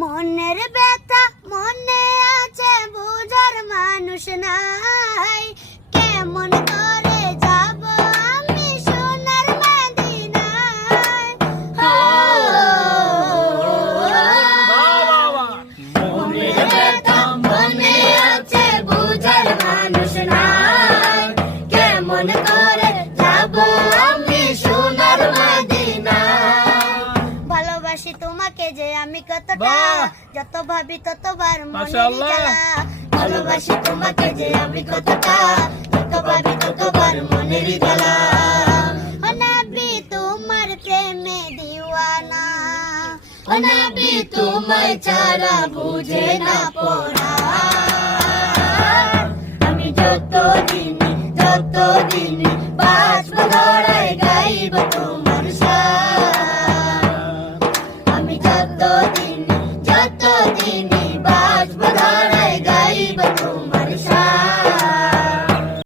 মনের ব্যথা মনে আছে বুঝার মানুষ নাই, কেমন করে যাব আমি সোনার মদিনায়। মনের ব্যথা মনে আছে বুঝার মানুষ নাই, কেমন করে যাব আমি সোনার মদিনায়। ভালোবাসি তোমাকে যে আমি কতটা, যত ভাবি ততবার মনে জ্বালা। ভালোবাসি তোমাকে যে আমি কতটা, যত ভাবি ততবার মনের জ্বালা। ও নবী তোমার প্রেমে দিওয়ানা, ও নবী তোমায় ছাড়া বুঝে না পড়া। আমি যতদিন বাঁচব ধরায় গাইব তোমার শান। আমি যতদিন